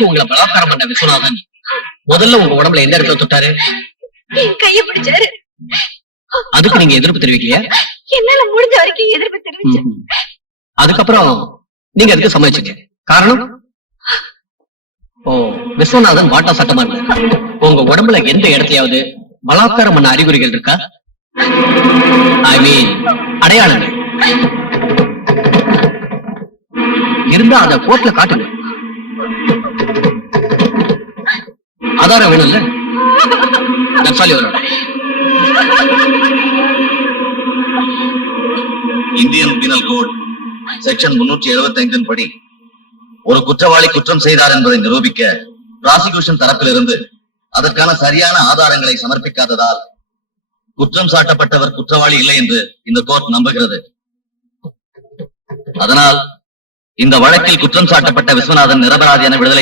எதுக்கு உங்களை பலாத்காரம் பண்ண விஸ்வநாதன் முதல்ல உங்க உடம்புல எந்த இடத்துல தொட்டாரு? கைய பிடிச்சாரு. அதுக்கு நீங்க எதிர்ப்பு தெரிவிக்கலையா? என்னால முடிஞ்ச வரைக்கும் எதிர்ப்பு தெரிவிச்சேன். அதுக்கப்புறம் நீங்க அதுக்கு சமாளிச்சீங்க. காரணம்? ஓ, விஸ்வநாதன் வாட்டா சட்டமா இருந்தார். உங்க உடம்புல எந்த இடத்தையாவது பலாத்காரம் பண்ண அறிகுறிகள் இருக்கா? ஐ மீன் அடையாளங்கள் இருந்தா அத கோர்ட்ல காட்டுங்க. ஆதாரம் வேணும்ல? நக்சாலி வரும். இந்தியன் பீனல் கோட் செக்ஷன் 375 படி ஒரு குற்றவாளி குற்றம் செய்தார் என்பதை நிரூபிக்க பிராசிகியூஷன் தரப்பிலிருந்து அதற்கான சரியான ஆதாரங்களை சமர்ப்பிக்காததால் குற்றம் சாட்டப்பட்டவர் குற்றவாளி இல்லை என்று இந்த கோர்ட் நம்புகிறது. அதனால் இந்த வழக்கில் குற்றம் சாட்டப்பட்ட விஸ்வநாதன் நிரபராதி என விடுதலை